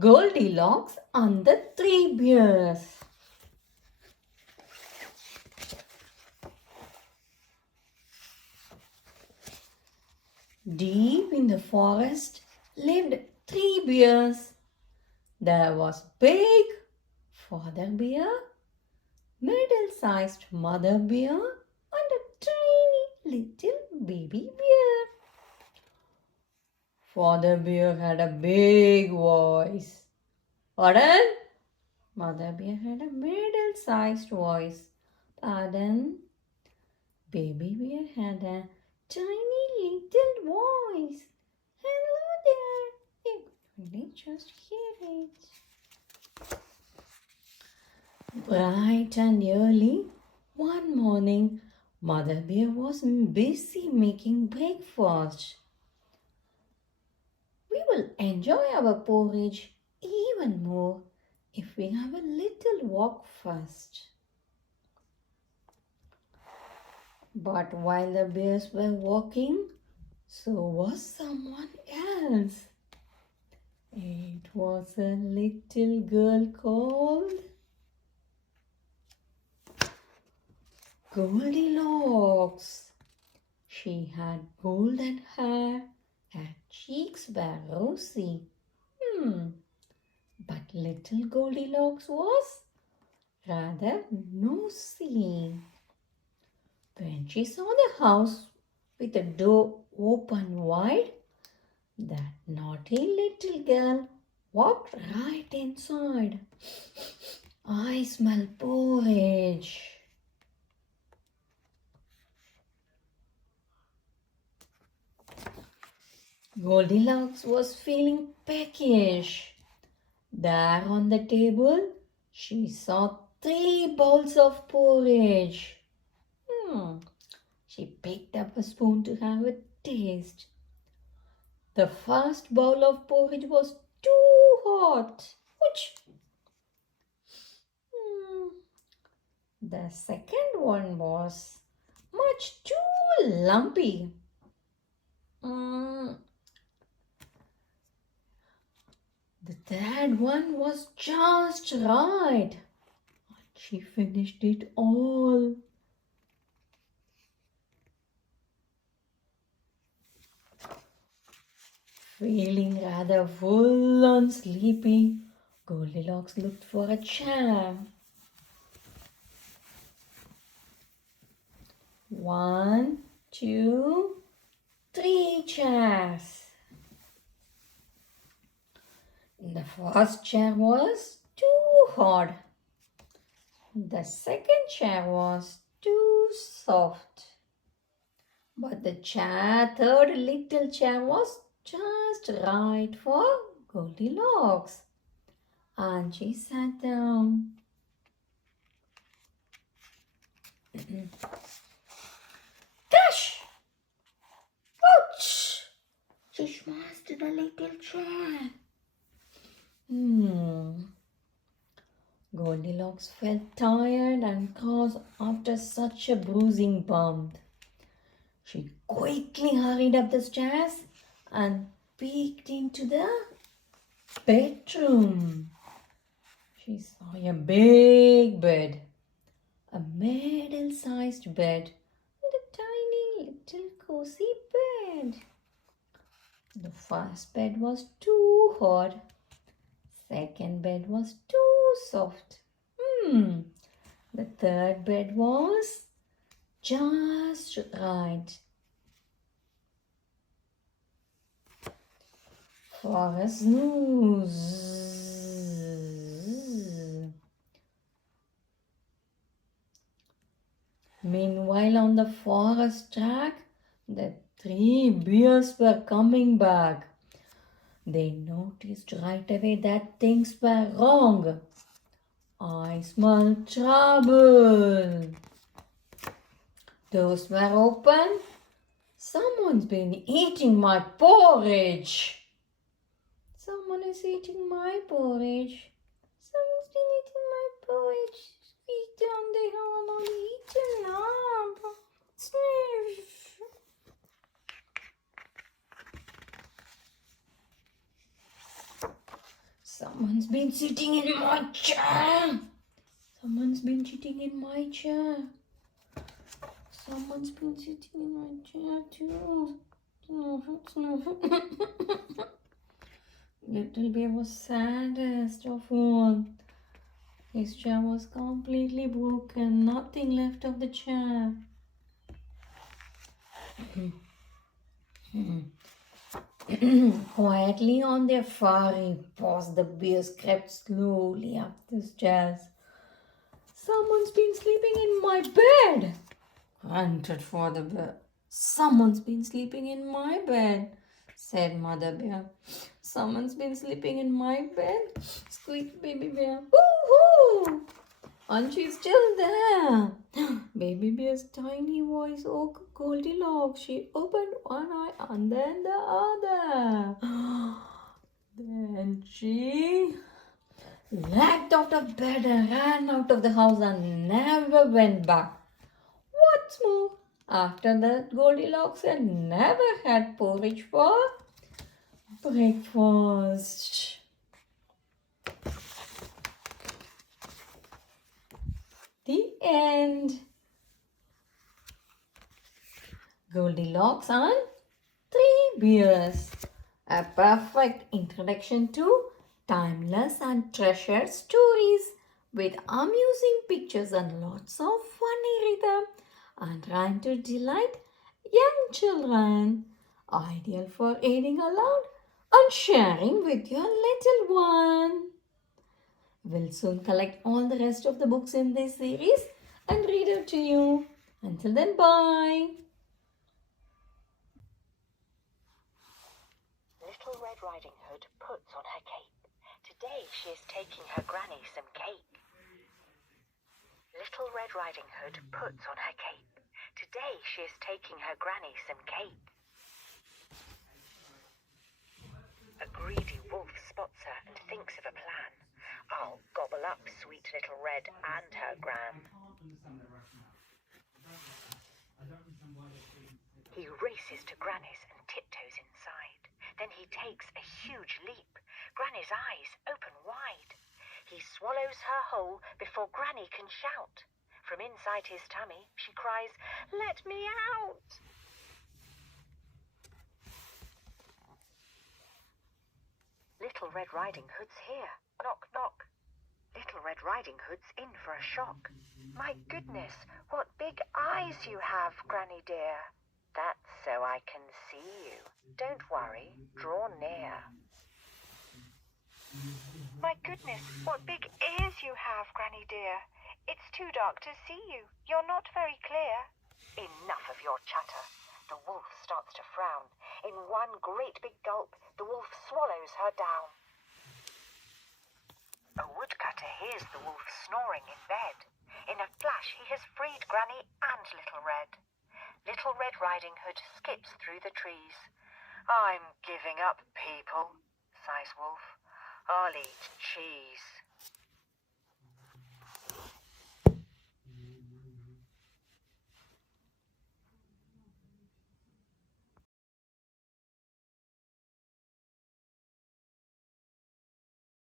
Goldilocks and the Three Bears. Deep in the forest lived three bears. There was big father bear, middle-sized mother bear, and a tiny little baby bear. Father bear had a big voice. Pardon? Mother bear had a middle-sized voice. Pardon? Baby bear had a tiny little voice. Hello there. You could really just hear it. Bright and early, one morning, Mother Bear was busy making breakfast. We will enjoy our porridge even more if we have a little walk first. But while the bears were walking, so was someone else. It was a little girl called Goldilocks. She had golden hair, her cheeks were rosy. But little Goldilocks was rather nosy. When she saw the house with the door open wide, that naughty little girl walked right inside. I smell porridge. Goldilocks was feeling peckish. There on the table, she saw 3 bowls of porridge. She picked up a spoon to have a taste. The first bowl of porridge was too hot. Ouch! The second one was much too lumpy. The third one was just right. She finished it all. Feeling rather full and sleepy, Goldilocks looked for a chair. 1, 2, 3 chairs. The first chair was too hard. The second chair was too soft. But the third little chair was just right for Goldilocks. And she sat down. Gosh! Ouch! She smashed the little chair. Goldilocks felt tired and cross after such a bruising bump. She quickly hurried up the stairs and peeked into the bedroom. She saw a big bed, a middle-sized bed, and a tiny little cozy bed. The first bed was too hard. Second bed was too soft. The third bed was just right. For a snooze. Meanwhile, on the forest track, the 3 bears were coming back. They noticed right away that things were wrong. I smell trouble. Doors were open. Someone's been eating my porridge. Someone is eating my porridge. Someone's been eating my porridge. Eat down, they have not eaten up. Sniff. Someone's been sitting in my chair. Someone's been sitting in my chair. Someone's been sitting in my chair too. Little bear was saddest of all. His chair was completely broken, nothing left of the chair. Quietly on their furry paws, the bears crept slowly up the stairs. Someone's been sleeping in my bed, grunted Father Bear. Someone's been sleeping in my bed, said Mother Bear. Someone's been sleeping in my bed, squeaked Baby Bear. Woo-hoo! And she's still there. Baby Bear's tiny voice woke Goldilocks. She opened one eye and then the other. Then she leapt out of bed and ran out of the house and never went back. What's more, after that, Goldilocks had never had porridge for breakfast. The end. Goldilocks and Three Bears. A perfect introduction to timeless and treasured stories with amusing pictures and lots of funny rhythm and rhyme to delight young children. Ideal for reading aloud and sharing with your little one. We'll soon collect all the rest of the books in this series and read it to you. Until then, bye. Little Red Riding Hood puts on her cape. Today she is taking her granny some cake. Little Red Riding Hood puts on her cape. Today she is taking her granny some cake. A greedy wolf spots her and thinks of a plan. I'll gobble up sweet little Red and her gran. He races to Granny's and tiptoes inside. Then he takes a huge leap. Granny's eyes open wide. He swallows her whole before Granny can shout. From inside his tummy, she cries, "Let me out!" Little Red Riding Hood's here. Knock, knock. Little Red Riding Hood's in for a shock. My goodness, what big eyes you have, Granny dear. That's so I can see you. Don't worry, draw near. My goodness, what big ears you have, Granny dear. It's too dark to see you. You're not very clear. Enough of your chatter. The wolf starts to frown. In one great big gulp, the wolf swallows her down. A woodcutter hears the wolf snoring in bed. In a flash, he has freed Granny and Little Red. Little Red Riding Hood skips through the trees. "I'm giving up, people," sighs Wolf. "I'll eat cheese."